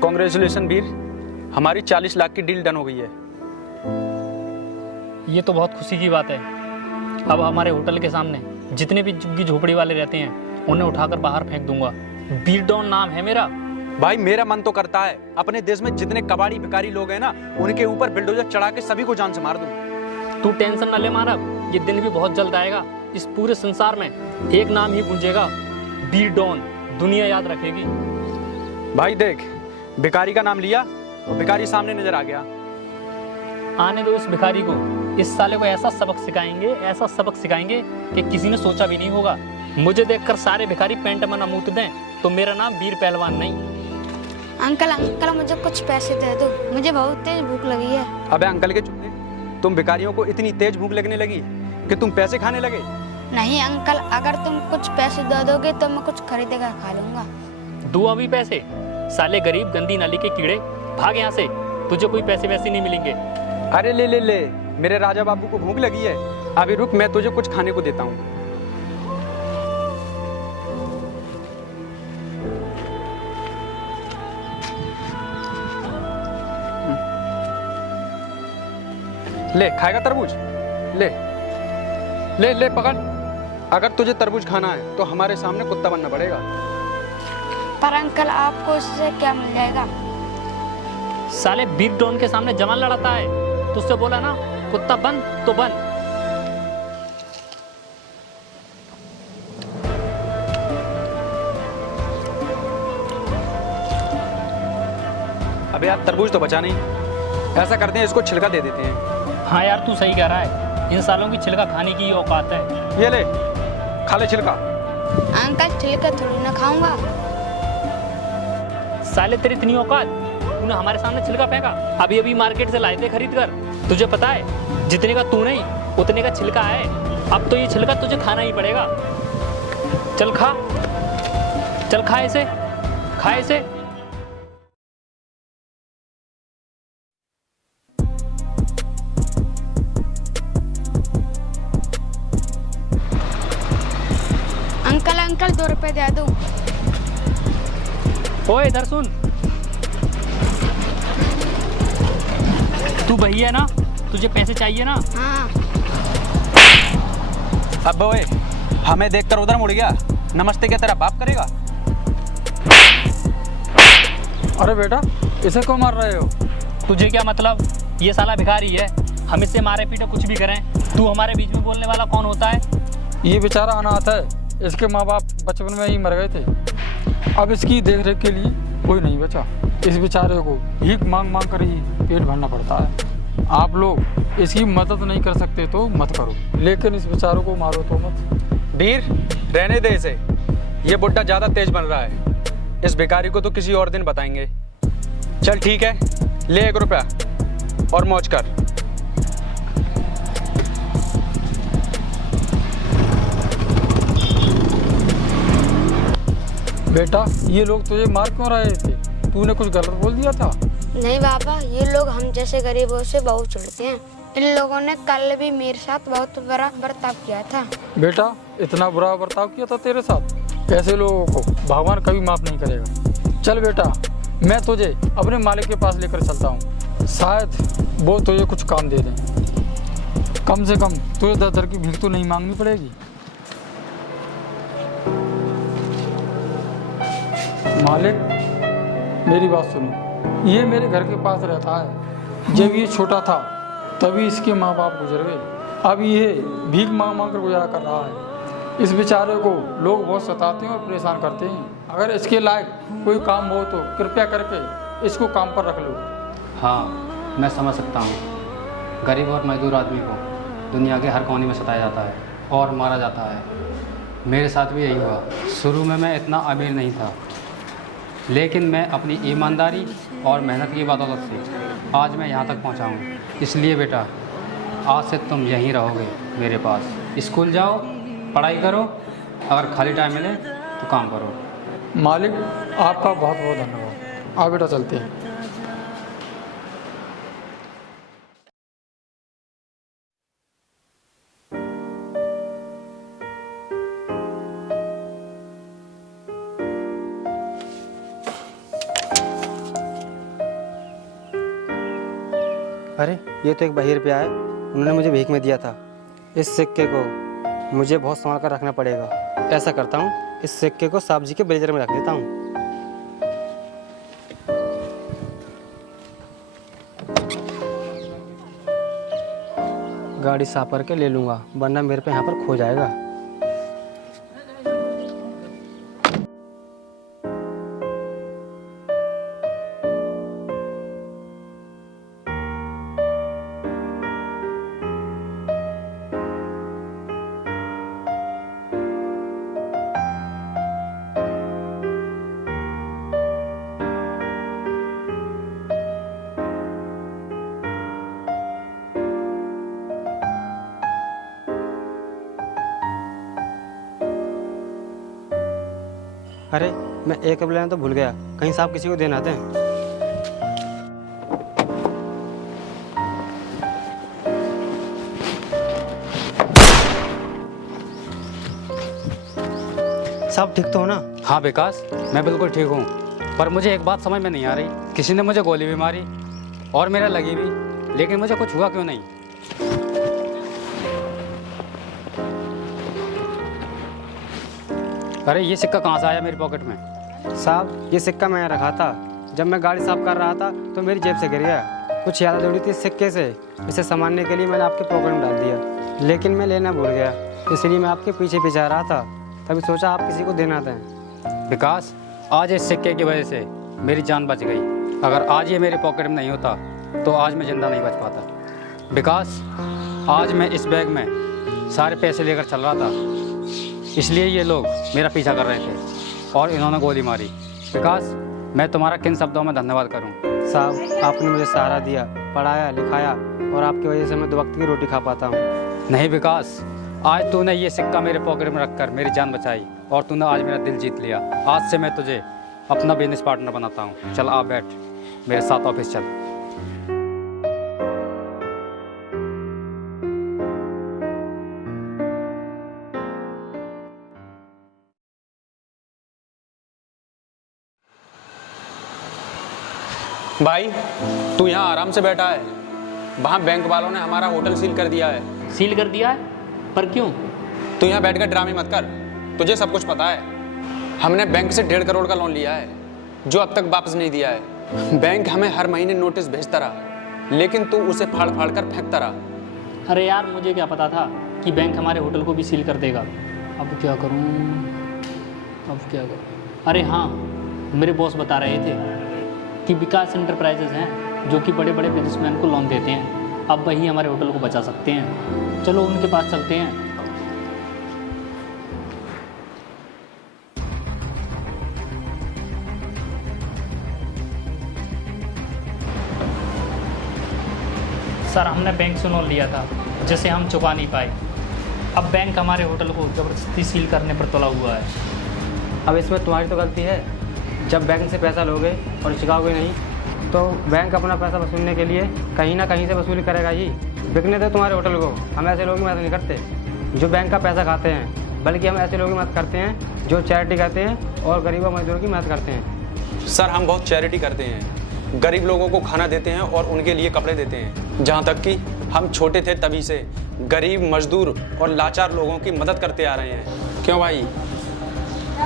Congratulation वीर, हमारी 40 लाख की deal done हो गई है। ये तो बहुत खुशी की बात है। अब हमारे होटल के सामने जितने भी झुग्गी झोपड़ी वाले रहते हैं उन्हें उठाकर बाहर फेंक दूंगा। वीर डॉन नाम है मेरा। भाई मेरा मन तो करता है अपने देश में जितने कबाड़ी भिखारी लोग हैं ना, उनके ऊपर बिल्डोजर चढ़ा के सभी को जान से मार दूं। तू टेंशन न ले मानव, ये दिन भी बहुत जल्द आएगा। इस पूरे संसार में एक नाम ही गूंजेगा, वीर डॉन। दुनिया याद रखेगी। भाई देख, भिखारी का नाम लिया और भिखारी सामने नजर आ गया। आने दो इस भिखारी को। इस साले को ऐसा सबक सिखाएंगे कि किसी ने सोचा भी नहीं होगा। मुझे देखकर सारे भिखारी पेंट में न मूत दें तो मेरा नाम वीर पहलवान नहीं। अंकल मुझे कुछ पैसे दे दो, मुझे बहुत तेज भूख लगी है। अबे अंकल के चुपके, तुम भिखारियों को इतनी तेज भूख लगने लगी कि तुम पैसे खाने लगे? नहीं अंकल, अगर तुम कुछ पैसे दे दोगे तो मैं कुछ खरीद कर खा लूंगा। दो अभी पैसे? साले गरीब गंदी नाली के कीड़े, भाग यहाँ से। तुझे कोई पैसे वैसे नहीं मिलेंगे। अरे ले ले ले, मेरे राजा बाबू को भूख लगी है। अभी रुक, मैं तुझे कुछ खाने को देता हूँ। ले, खाएगा तरबूज? ले ले ले, पकड़। अगर तुझे तरबूज खाना है तो हमारे सामने कुत्ता बनना पड़ेगा। पर अंकल आपको इससे क्या मिल जाएगा? साले वीर डॉन के सामने जवान लड़ाता है। तुझसे बोला ना कुत्ता बन तो बन। अबे यार, तरबूज तो बचा नहीं। ऐसा करते हैं, इसको छिलका दे देते हैं। हाँ यार, तू सही कह रहा है। इन सालों की छिलका खाने की औकात है। ये ले, खा ले छिलका। अंकल छिलका थोड़ी ना खाऊंगा। साले तेरी इतनी औकात, तूने हमारे सामने छिलका फेंका। अभी अभी मार्केट से लाए थे खरीद कर। तुझे पता है जितने का तू नहीं उतने का छिलका है। अब तो ये छिलका तुझे खाना ही पड़ेगा। चल खा, चल खा इसे, खा इसे। अंकल 2 रुपए दे दूं? ओए इधर सुन, तू भैया है ना, तुझे पैसे चाहिए ना? हाँ। अब ओए, हमें देखकर उधर मुड़ गया। नमस्ते क्या तेरा बाप करेगा? अरे बेटा, इसे क्यों मार रहे हो? तुझे क्या मतलब? ये साला भिखारी है, हम इससे मारे पीटे कुछ भी करें। तू हमारे बीच में बोलने वाला कौन होता है? ये बेचारा अनाथ है। इसके माँ बाप बचपन में ही मर गए थे। अब इसकी देखरेख के लिए कोई नहीं बचा। इस बेचारे को भीख मांग मांग कर ही पेट भरना पड़ता है। आप लोग इसकी मदद नहीं कर सकते तो मत करो, लेकिन इस बेचारों को मारो तो मत। वीर, रहने दे इसे। ये बुड्ढा ज्यादा तेज बन रहा है। इस भिखारी को तो किसी और दिन बताएंगे। चल ठीक है, ले 1 रुपया और मौज कर। बेटा, ये लोग तुझे मार क्यों रहे थे? तूने कुछ गलत बोल दिया था? नहीं बाबा, ये लोग हम जैसे गरीबों से बहुत चिढ़ते हैं। इन लोगों ने कल भी मेरे साथ बहुत बुरा बर्ताव किया था। बेटा, इतना बुरा बर्ताव किया था तेरे साथ? ऐसे लोगों को भगवान कभी माफ नहीं करेगा। चल बेटा, मैं तुझे अपने मालिक के पास लेकर चलता हूँ। शायद वो तुझे कुछ काम दे दें। कम से कम तुझे 10 की भीख तो नहीं मांगनी पड़ेगी। मालिक, मेरी बात सुनो। ये मेरे घर के पास रहता है। जब ये छोटा था तभी इसके माँ बाप गुजर गए। अब ये भीख मांग मांग कर गुजारा कर रहा है। इस बेचारे को लोग बहुत सताते हैं और परेशान करते हैं। अगर इसके लायक कोई काम हो तो कृपया करके इसको काम पर रख लो। हाँ, मैं समझ सकता हूँ। गरीब और मजदूर आदमी को दुनिया के हर कोने में सताया जाता है और मारा जाता है। मेरे साथ भी यही हुआ। शुरू में मैं इतना अमीर नहीं था, लेकिन मैं अपनी ईमानदारी और मेहनत की बदौलत से आज मैं यहाँ तक पहुँचा हूँ। इसलिए बेटा, आज से तुम यहीं रहोगे मेरे पास। स्कूल जाओ, पढ़ाई करो, अगर खाली टाइम मिले तो काम करो। मालिक, आपका बहुत बहुत धन्यवाद। आ बेटा, चलते हैं। अरे ये तो एक बहिर रुपया है, उन्होंने मुझे भीख में दिया था। इस सिक्के को मुझे बहुत संभाल कर रखना पड़ेगा। ऐसा करता हूँ, इस सिक्के को साहब जी के ब्लेजर में रख देता हूँ। गाड़ी साफ करके ले लूँगा, वरना मेरे पे यहाँ पर खो जाएगा। अरे मैं एक रुपया लेना तो भूल गया, कहीं साहब किसी को देना आते हैं। साहब ठीक तो हो ना? हाँ विकास, मैं बिल्कुल ठीक हूँ, पर मुझे एक बात समझ में नहीं आ रही। किसी ने मुझे गोली भी मारी और मेरा लगी भी, लेकिन मुझे कुछ हुआ क्यों नहीं? अरे ये सिक्का कहाँ से आया मेरी पॉकेट में? साहब ये सिक्का मैं रखा था, जब मैं गाड़ी साफ कर रहा था तो मेरी जेब से गिर गया। कुछ याद जुड़ी थी इस सिक्के से, इसे संभालने के लिए मैंने आपके पॉकेट में डाल दिया, लेकिन मैं लेना भूल गया, इसलिए मैं आपके पीछे पीछे आ रहा था। तभी सोचा आप किसी को देना था। विकास, आज इस सिक्के की वजह से मेरी जान बच गई। अगर आज ये मेरे पॉकेट में नहीं होता तो आज मैं ज़िंदा नहीं बच पाता। विकास, आज मैं इस बैग में सारे पैसे लेकर चल रहा था, इसलिए ये लोग मेरा पीछा कर रहे थे और इन्होंने गोली मारी। विकास, मैं तुम्हारा किन शब्दों में धन्यवाद करूं? साहब आपने मुझे सहारा दिया, पढ़ाया लिखाया, और आपकी वजह से मैं 2 वक्त की रोटी खा पाता हूँ। नहीं विकास, आज तूने ये सिक्का मेरे पॉकेट में रखकर मेरी जान बचाई और तूने आज मेरा दिल जीत लिया। आज से मैं तुझे अपना बिजनेस पार्टनर बनाता हूँ। चल आप बैठ, मेरे साथ ऑफिस चल। भाई तू यहाँ आराम से बैठा है, वहाँ बैंक वालों ने हमारा होटल सील कर दिया है। सील कर दिया है? पर क्यों? तू यहाँ बैठकर ड्रामे मत कर, तुझे सब कुछ पता है। हमने बैंक से 1.5 करोड़ का लोन लिया है, जो अब तक वापस नहीं दिया है। बैंक हमें हर महीने नोटिस भेजता रहा, लेकिन तू उसे फाड़ फाड़ कर फेंकता रहा। अरे यार, मुझे क्या पता था कि बैंक हमारे होटल को भी सील कर देगा। अब क्या करूं? अरे हाँ, मेरे बॉस बता रहे थे कि विकास एंटरप्राइजेज हैं जो कि बड़े बड़े बिजनेसमैन को लोन देते हैं। अब वही हमारे होटल को बचा सकते हैं। चलो उनके पास चलते हैं। सर, हमने बैंक से लोन लिया था जिसे हम चुका नहीं पाए। अब बैंक हमारे होटल को ज़बरदस्ती सील करने पर तुला हुआ है। अब इसमें तुम्हारी तो गलती है। जब बैंक से पैसा लोगे और चुकाओगे नहीं, तो बैंक अपना पैसा वसूलने के लिए कहीं ना कहीं से वसूली करेगा ही। बिकने दो तुम्हारे होटल को। हम ऐसे लोग की मदद नहीं करते जो बैंक का पैसा खाते हैं, बल्कि हम ऐसे लोगों की मदद करते हैं जो चैरिटी करते हैं और गरीबों मजदूरों की मदद करते हैं। सर, हम बहुत चैरिटी करते हैं, गरीब लोगों को खाना देते हैं और उनके लिए कपड़े देते हैं। जहाँ तक कि हम छोटे थे तभी से गरीब, मजदूर और लाचार लोगों की मदद करते आ रहे हैं। क्यों भाई?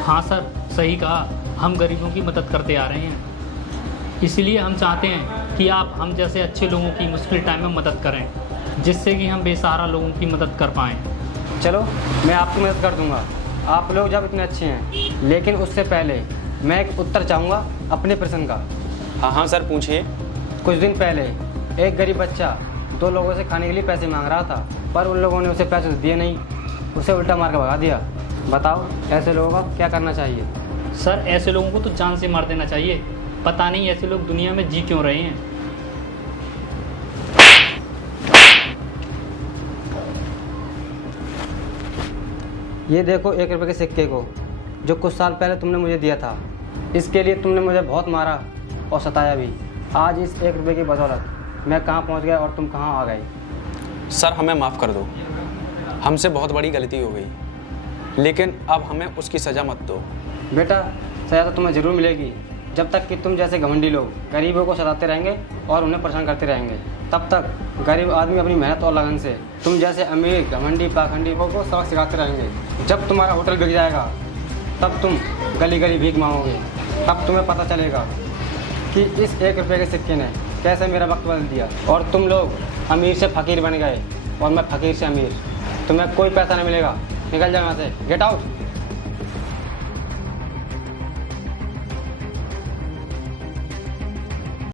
हाँ सर, सही कहा। हम गरीबों की मदद करते आ रहे हैं, इसलिए हम चाहते हैं कि आप हम जैसे अच्छे लोगों की मुश्किल टाइम में मदद करें, जिससे कि हम बेसहारा लोगों की मदद कर पाएँ। चलो मैं आपकी मदद कर दूंगा, आप लोग जब इतने अच्छे हैं। लेकिन उससे पहले मैं एक उत्तर चाहूँगा अपने प्रश्न का। हाँ सर, पूछिए। कुछ दिन पहले एक गरीब बच्चा 2 लोगों से खाने के लिए पैसे मांग रहा था, पर उन लोगों ने उसे पैसे दिए नहीं, उसे उल्टा मार कर भगा दिया। बताओ ऐसे लोगों का क्या करना चाहिए? सर, ऐसे लोगों को तो जान से मार देना चाहिए। पता नहीं ऐसे लोग दुनिया में जी क्यों रहे हैं। ये देखो 1 रुपये के सिक्के को, जो कुछ साल पहले तुमने मुझे दिया था। इसके लिए तुमने मुझे बहुत मारा और सताया भी। आज इस 1 रुपये की बदौलत मैं कहाँ पहुँच गया और तुम कहाँ आ गए। सर, हमें माफ़ कर दो, हमसे बहुत बड़ी गलती हो गई, लेकिन अब हमें उसकी सज़ा मत दो। बेटा, सज़ा तो तुम्हें ज़रूर मिलेगी, जब तक कि तुम जैसे घमंडी लोग गरीबों को सताते रहेंगे और उन्हें परेशान करते रहेंगे, तब तक गरीब आदमी अपनी मेहनत और लगन से तुम जैसे अमीर घमंडी पाखंडी को सबक सिखाते रहेंगे। जब तुम्हारा होटल बिक जाएगा तब तुम गली गली भीख मांगोगे। तब तुम्हें पता चलेगा कि इस 1 रुपये के सिक्के ने कैसे मेरा वक्त बदल दिया और तुम लोग अमीर से फ़कीर बन गए और मैं फ़कीर से अमीर। तुम्हें कोई पैसा नहीं मिलेगा, निकल जाओ यहाँ से, गेट आउट।